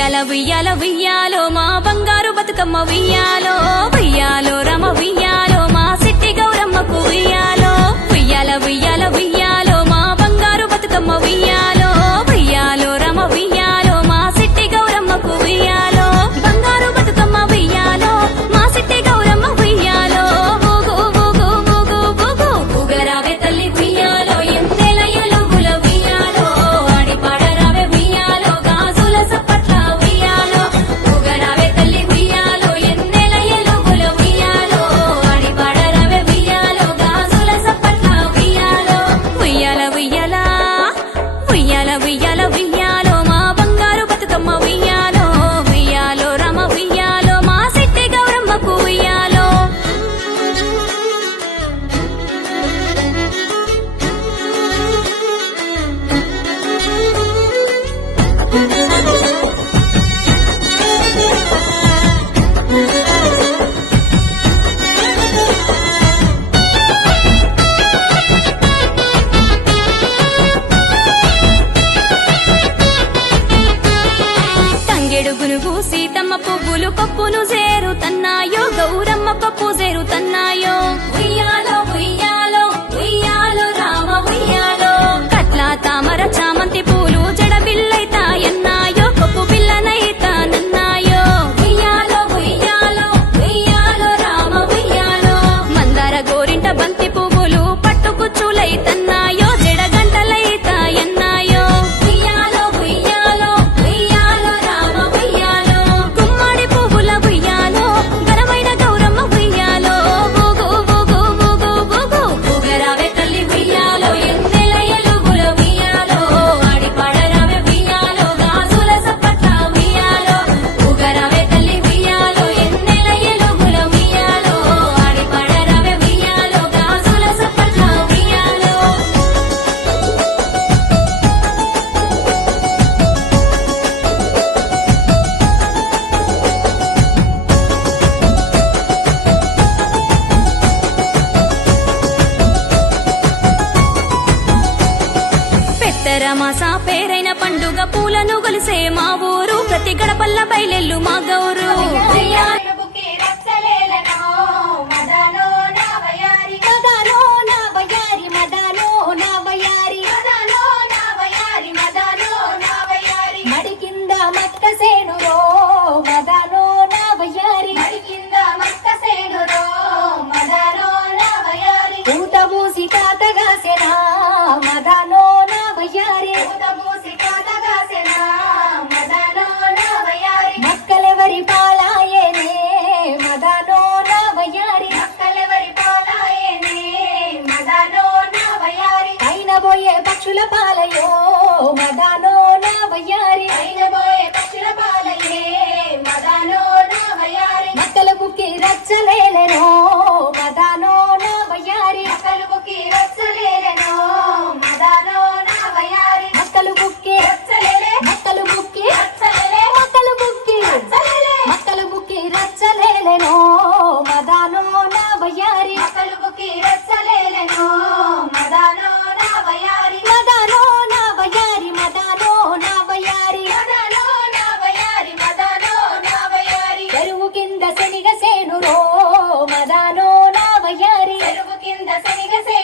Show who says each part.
Speaker 1: ఉయ్యాల ఉయ్యాల వెయ్యాలో మా బంగారు బతుకమ్మ వెయ్యాలో వెయ్యాలో. సీతమ్మ పువ్వులు కొప్పును రమాసా పేరైన పండుగ పూలను కొలిసే మా ఊరు. ప్రతి గడపల్ల బయలెల్లు మా గౌరు.
Speaker 2: ಚಲೇಲೆನೋ se diga